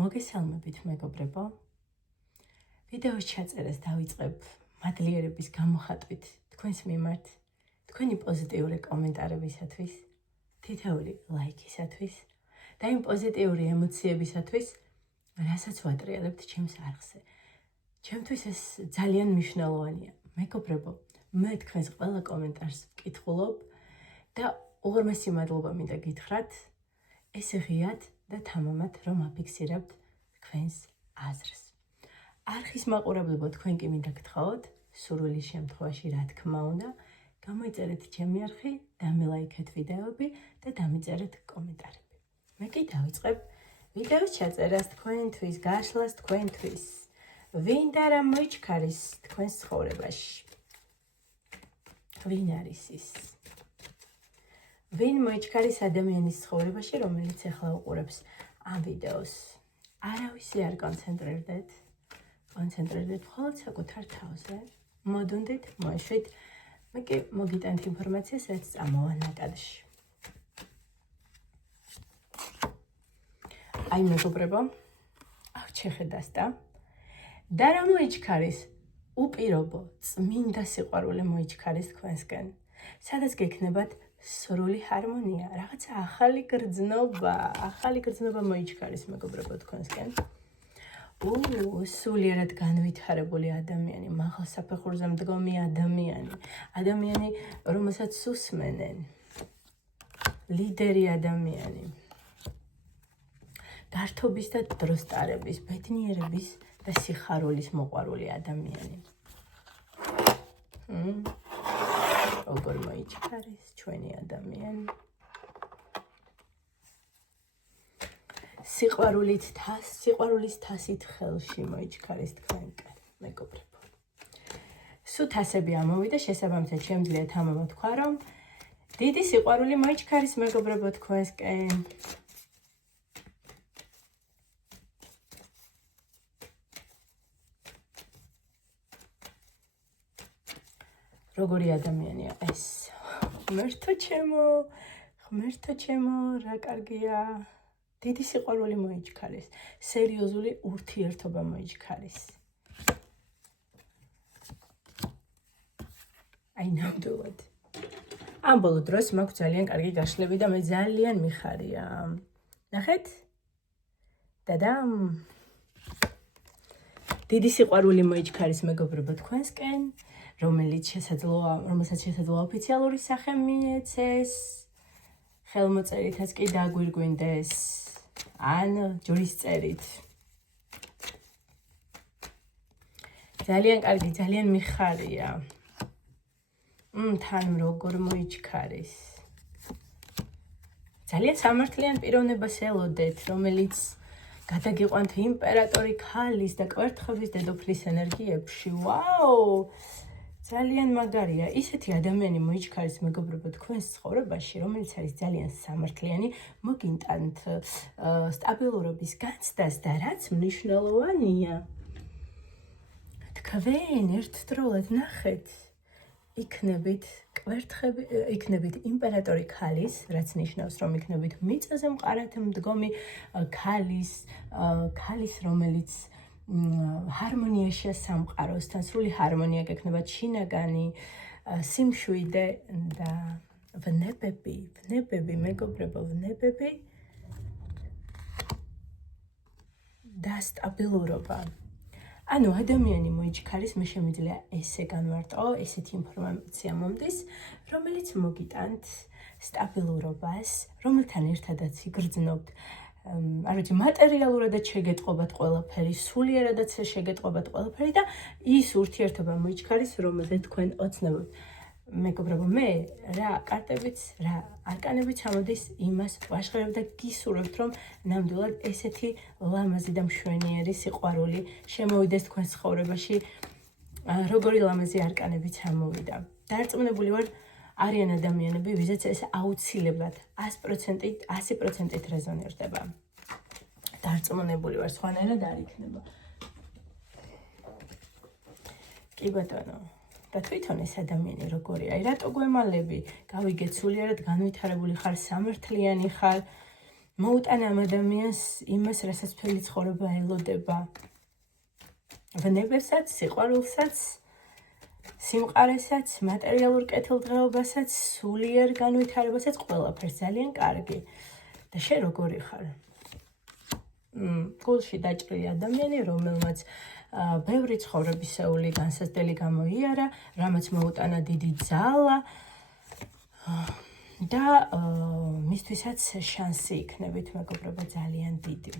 მოგესალმებით მეგობრებო. ვიდეოს ჩაწერას დავიწყებ მადლიერების გამოხატვით თქვენს მიმართ, თქვენი პოზიტიური კომენტარებისათვის, თითოეული ლაიქისათვის და იმ პოზიტიური ემოციებისათვის, რასაც ვატრიალებთ ჩემს არხზე. ჩემთვის ეს ძალიან მნიშვნელოვანია. მეგობრებო, მე თქვენს ყველა კომენტარს ვკითხულობ და უღრმესი მადლობა მინდა გითხრათ, ესე ღიად და თამამად რომ აფიქსირებთ თქვენს აზრს. არხის მაყურებლებო, თქვენ კი მინდა გთხოვოთ, სურვილის შემთხვევაში რა თქმა უნდა, გამოიწერეთ ჩემი არხი, დამილაიქეთ ვიდეოები და დამიწერეთ კომენტარები. მე კი დავიწყებ ვიდეოს ჩაწერას თქვენთვის, გაშლას თქვენთვის. ვინ და რა მოიჩქარის თქვენს ცხოვრებაში? ვინ არის ის? ვინ მოიჩქარის ადამიანის ცხოვრებაში, რომელიც ახლა უყურებს ამ ვიდეოს? არავისი არ კონცენტრირდეთ. კონცენტრირდეთ მხოლოდ საკუთარ თავზე. მოდუნდით, მოეშვით. მე კი მოგიტანთ ინფორმაციას, რაც წამოვა ნაკადში. აი მეგობრებო, აქ შეხედას და რა მოიჩქარის? უპირობო, წმინდა სიყვარული მოიჩქარის თქვენსკენ. სადაც გექნებათ სრული ჰარმონია, რაღაცა ახალი გრძნობა მოიჩქარის მეგობრებო თქვენსკენ. სულიერად განვითარებული ადამიანი, მაღალ საფეხურზე მდგომი ადამიანი, რომელსაც უსმენენ, ლიდერი ადამიანი, გართობის და დროს ტარების, ბედნიერების და სიხარულის მოყვარული ადამიანი. როგორ მოიჩქარის ჩვენი ადამიანი? სიყვარულის თასით ხელში მოიჩქარის თქვენკენ, მეგობრებო. სულ თასები ამოვიდა, შესაბამისად შემიძლია თამამად თქვა, რომ დიდი სიყვარული მოიჩქარის მეგობრებო თქვენსკენ. როგორი ადამიანია ეს? ღმერთო ჩემო, რა კარგია. დიდი სიყვარული მოიჩქარის, სერიოზული ურთიერთობა მოიჩქარის. აი ნამდვილად. ამ ბოლო დროს მაქვს ძალიან კარგი გაშლები და მე ძალიან მიხარია. ნახეთ? დადამ. დიდი სიყვარული მოიჩქარის მეგობრებო თქვენსკენ, რომელსაც შესაძლოა ოფიციალური სახე მიეცეს, ხელმოწერითაც კი დაგვირგვინდეს, ან ჯვრის წერით. ძალიან კარგი, ძალიან მიხარია. თან როგორ მოიჩქარის. ძალიან სამართლიან პიროვნებას ელოდეთ, რომელიც გადაგიყვანთ იმპერატორი ქალის და კვერთხების დედოფლის ენერგიებში. ვაუ! ძალიან მაგარია. ისეთი ადამიანი მოიჩქარის მეგობრებო თქვენს ცხოვრებაში, რომელიც არის ძალიან სამართლიანი, მოგინტანთ სტაბილურობის განცდას და რაც მნიშვნელოვანია, თქვენ ერთდროულად ნახეთ, იქნებით იმპერატორი ქალის, რაც ნიშნავს, რომ იქნებით მიწაზე მყარად მდგომი ქალის, რომელიც ჰარმონიაშია სამყაროსთან, სრული ჰარმონია გექნებათ, შინაგანი სიმშვიდე და ვნებები, მეგობრებო, ვნებები და სტაბილურობა. ანუ ადამიანი მოიჩქარის, მე შემიძლია ესე განვარტყო, ესეთი ინფორმაცია მომდის, რომელიც მოგიტანთ სტაბილურობას, რომელთან ერთადაც იგრძნობთ. მატერიალურადაც შეგეტყობათ ყველაფერი, სულიერადაც შეგეტყობათ ყველაფერი და ის ურთიერთობა მოიჩქარის, რომელზეც თქვენ ოცნებობთ. მეგობრებო, მე რა კარტებიც, რა არკანებიც ამოდის, იმას ვაშღერებ და გისურვებთ, რომ ნამდვილად ესეთი ლამაზი და მშვენიერი სიყვარული შემოვიდეს თქვენს ცხოვრებაში, როგორი ლამაზი არკანებიც ამოვიდა. დარწმუნებული ვარ, არიან ადამიანები, ვიზაც ეს აუცილებლად 100%-ით რეზონირდება. დარწმუნებული ვარ, სხვანაირად არ იქნება. კი ბატონო. და თვითონ ეს ადამიანი როგორია? აი რატო გვემალები? გავიგეთ, სულიერად განვითარებული ხარ, სამართლიანი ხარ, მოუტანა ამ ადამიანს იმას, რასაც მთელი ცხოვრება ელოდება. ვნებებსაც, სიყვარულსაც, სიმყარესაც, მატერიალურ კეთილდღეობასაც, სულიერ განვითარებასაც, ყველაფერს ძალიან კარგი. და შენ როგორი ხარ? გულში დაჭრილი ადამიანი, რომელმაც ბევრი ცხოვრებისეული განსაზღვრელი გამოიარა, რამაც მოუტანა დიდი ძალა და მისთვისაც შანსი იქნებით, მეგობრებო, ძალიან დიდი.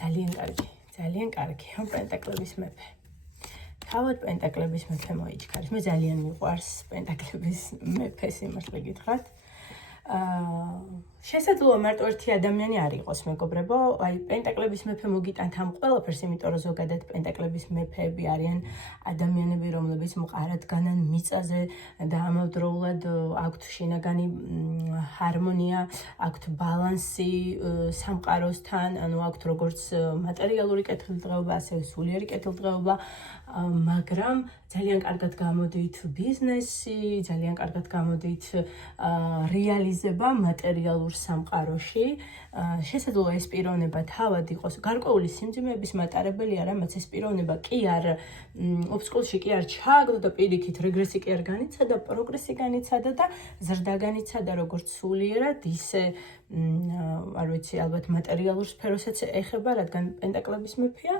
ძალიან კარგი, პენტაკლების მეფე. თავად პენტაკლების მეფე მოიჩქარის. მე ძალიან მიყვარს პენტაკლების მეფე, სიმართლე გითხრათ. შესაძლოა მარტო ერთი ადამიანი არ იყოს, მეგობრებო, აი პენტაკლების მეფე მოგიტანთ ამ ყველაფერს, იმიტომ რომ ზოგადად პენტაკლების მეფეები არიან ადამიანები, რომლებიც მყარად განან მიწაზე და ამავდროულად აქვთ შინაგანი ჰარმონია, აქვთ ბალანსი სამყაროსთან, ანუ აქვთ როგორც მატერიალური კეთილდღეობა, ასევე სულიერი კეთილდღეობა, მაგრამ ძალიან კარგად გამოდით ბიზნესი, ძალიან კარგად გამოდით რეალიზება მატერიალურ სამყაროში. შესაძლოა ეს პიროვნება თავად იყოს გარკვეული სიმძიმეების მატარებელი, არამაც ეს პიროვნება კი არ ოფსკულში კი არ ჩააგდო და პირიქით რეგრესი კი არ განიცადა, პროგრესი განიცადა და ზრდა განიცადა როგორც სულიერად, ისე არ ვიცი, ალბათ მატერიალურ სფეროსაც ეხება, რადგან პენტაკლების მეფეა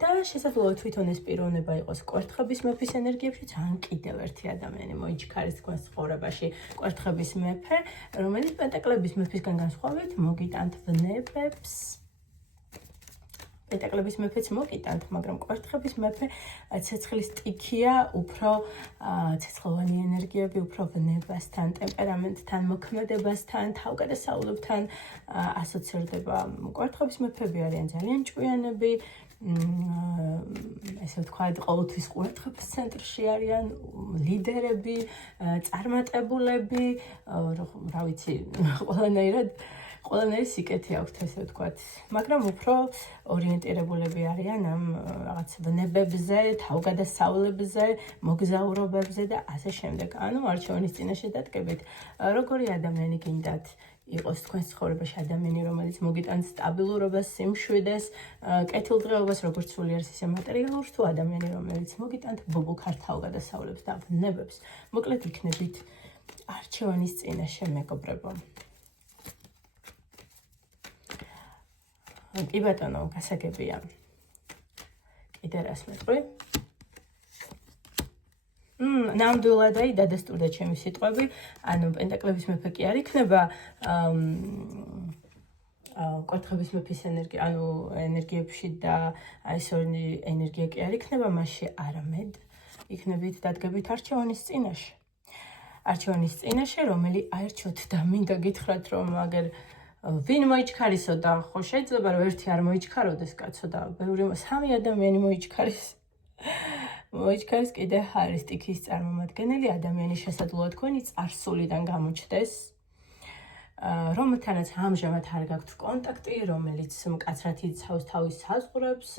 და შესაძლოა თვითონ ეს პიროვნება იყოს კვერთხების მეფის ენერგიებში, ან კიდევ ერთი ადამიანი მოიჩქარის თქვენს ცხოვრებაში, კვერთხების მეფე, რომელიც პენტაკლების მეფისგან განსხვავებით მოგიტანთ ვნებებს. პენტაკლების მეფეც მოგიტანთ, მაგრამ კვერთხების მეფე ცეცხლის ტიქია, უფრო ცეცხლოვანი ენერგიები, უფრო ვნებასთან, ტემპერამენტთან, მოქმედებასთან, თავგადასავლებთან ასოცირდება. კვერთხების მეფეები არიან ძალიან ჭკვიანები, ესე ვთქვათ, ყოველთვის ყურადღების ცენტრში არიან, ლიდერები, წარმატებულები, რა ვიცი, ყველანაირი სიკეთე აქვთ, ესე ვთქვათ, მაგრამ უფრო ორიენტირებულები არიან ამ რაღაც ვნებებზე, თავგადასავლებზე, მოგზაურობებზე და ასე შემდეგ. ანუ არჩევანის წინაშე დადგებით, როგორი ადამიანი გინდათ იყოს თქვენს ცხოვრებაში, ადამიანი, რომელიც მოგიტანთ სტაბილურობას, სიმშვიდეს, კეთილდღეობას, როგორც სულიერს, ისე მატერიალურს, თუ ადამიანი, რომელიც მოგიტანთ ბობუქარ თავგადასავლებს და ვნებებს, მოკლედ იქნებით არჩევანის წინაშე, მეგობრებო. კი ბატონო, გასაგებია. კიდე რას მეტყვი? ნამდვილად აი დადასტურდა ჩემი სიტყვები, ანუ პენტაკლების მეფე კი არ იქნება კვერთხების მეფის ენერგია, ანუ ენერგიებში და აი ეს ორი ენერგია კი არ იქნება, მასში არამედ იქნებით დადგებით არჩევანის წინაშე. არჩევანის წინაშე, რომელი აერჩიოთ და მინდა გითხრათ, რომ აგერ ვინ მოიჩქარისო და ხო შეიძლება რომ ერთი არ მოიჩქაროდეს კაცო და სამი ადამიანი მოიჩქარის. მოიჩქარის კიდე არის ტიქის წარმომადგენელი ადამიანი, შესაძლოა თქვენი წარსულიდან გამოჩნდეს, რომელთანაც ამჟამად არ გაქვთ კონტაქტი, რომელიც მკაცრად იცავს თავის საზღვრებს,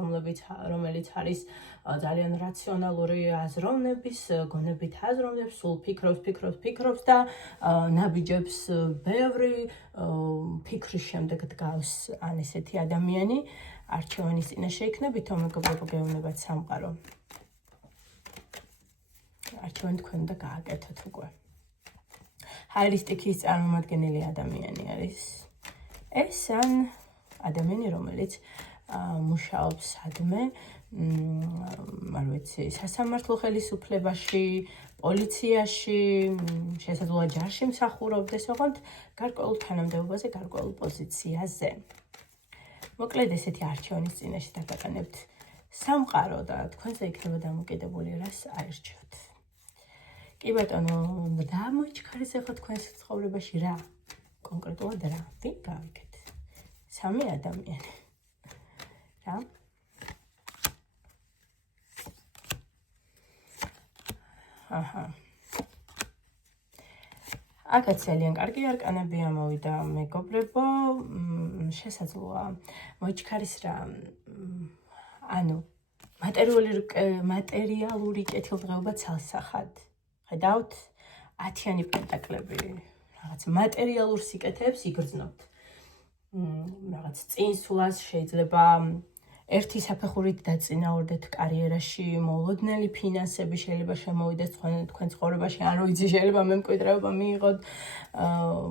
რომელიც არის ძალიან რაციონალური აზროვნების, გონებით აზროვნებს, სულ ფიქრობს და ნაბიჯებს ბევრი ფიქრის შემდეგ დგავს ან ესეთი ადამიანი, არჩევანის წინაშე იქნებით, მეგობრებო, გეუბნებათ სამყარო. არჩევანი თქვენ უნდა გააკეთოთ უკვე. არის ტიქის წარმომადგენელი ადამიანი არის ეს ან ადამიანი, რომელიც მუშაობს სადმე, არ ვიცი, სასამართლო ხელისუფლებაში, პოლიციაში, შესაძლოა ჯარში მსახურობდეს, ოღონდ გარკვეულ თანამდებობაზე, გარკვეულ პოზიციაზე. მოკლედ ესეთი არჩევანის წინაშე დაგატანებთ სამყარო და თქვენზე იქნება დამოკიდებული, რას აერჩევთ. კი ბატონო, რა მოიჩქარის ახლა თქვენს ცხოვრებაში, რა? კონკრეტულად რა? ვინ გავიგეთ? სამი ადამიანი. რა? აჰა. აქაც ძალიან კარგი არკანები ამოვიდა, მეგობრებო, შესაძლოა მოიჩქარის რა, ანუ მატერიალური კეთილდღეობა ცალსახად. ხედავთ? 10-იანი პენტაკლები. რაღაც მატერიალურ სიკეთეებს იგრძნობთ. რაღაც წინსვლას შეიძლება ერთი საფეხურით დაწინაურდეთ კარიერაში, მოულოდნელი ფინანსები შეიძლება შემოვიდეს თქვენ ცხოვრებაში, არ ვიცი, შეიძლება მემკვიდრეობა მიიღოთ,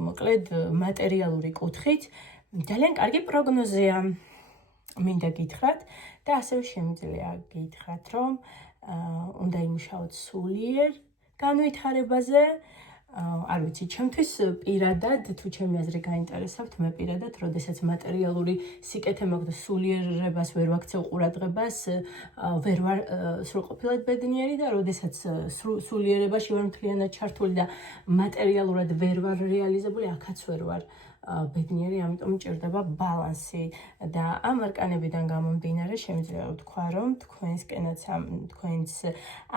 მოკლედ მატერიალური კუთხით ძალიან კარგი პროგნოზია. მინდა გითხრათ და ასევე შემიძლია გითხრათ, რომ უნდა იმუშაოთ სულიერ განვითარებაზე. არ ვიცი, ჩემთვის პირადად, თუ ჩემი აზრი გაინტერესებთ, მე პირადად, როდესაც მატერიალური სიკეთე მოხდა, სულიერებას ვერ ვაქცევ ყურადღებას, ვერ ვარ სრულყოფილად ბედნიერი და როდესაც სულიერებაში ვარ მთლიანად ჩართული და მატერიალურად ვერ ვარ რეალიზებული, აქაც ვერ ვარ ბედნიერი, ამიტომ მჭირდება ბალანსი და ამ არკანებიდან გამომდინარე შემიძლია ვთქვა, რომ თქვენს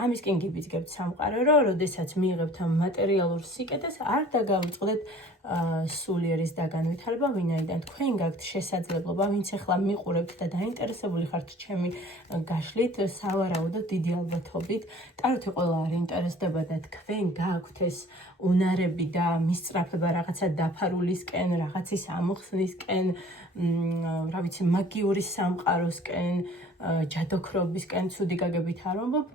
ამისკენ გიბიძგებთ სამყარო, რომ როდესაც მიიღებთ ამ მატერიალურ სიკეთეს, არ დაგავიწყდეთ სულიერის დაგანვითარება, ვინაიდან თქვენ გაქვთ შესაძლებლობა, ვინც ახლა მიყურებთ და დაინტერესებული ხართ ჩემი გაშლით, სავარაუდოდ დიდი ალბათობით, ტაროთი ყველა არ ინტერესდება და თქვენ გაქვთ ეს უნარები და მისწრაფება რაღაცა დაფარულისკენ, რაღაცის ამოხსნისკენ, რა ვიცი, მაგიური სამყაროსკენ, ჯადოქრობისკენ, ცუდი გაგებით არ ვამბობ.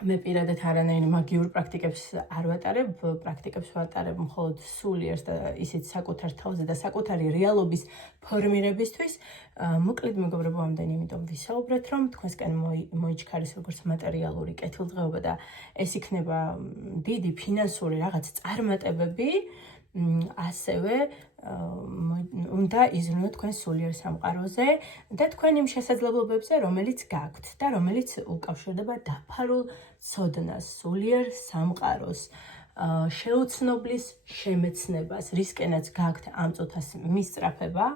მე პირადად არანაირ მაგიურ პრაქტიკებს არ ვატარებ, პრაქტიკებს ვატარებ მხოლოდ სულიერს და ისიც საკუთარ თავზე და საკუთარი რეალობის ფორმირებისთვის. მოკლედ მეგობრებო, ამდენი, იმიტომ ვისაუბრეთ, რომ თქვენსკენ მოიჩქარის როგორც მატერიალური კეთილდღეობა და ეს იქნება დიდი ფინანსური რაღაც წარმატებები, ასევე უნდა იზრუნოთ თქვენ სულიერ სამყაროზე და თქვენ იმ შესაძლებლობებზე, რომელიც გაქვთ და რომელიც უკავშირდება დაფარულ ცოდნას, სულიერ სამყაროს, შეუცნობლის შემეცნებას, რისკენაც გაქვთ ამ წუთას მისწრაფება,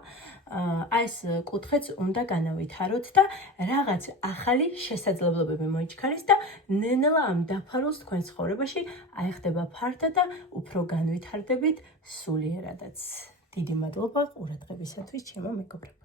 ეს კუთხეც უნდა განავითაროთ და რაღაც ახალი შესაძლებლობები მოიჩქარის და ნელა ამ დაფარულს თქვენ ცხოვრებაში აიხდება ფარდა და უფრო განვითარდებით სულიერადაც. დიდი მადლობა ყურადღებისათვის, ჩემო მეგობრებო.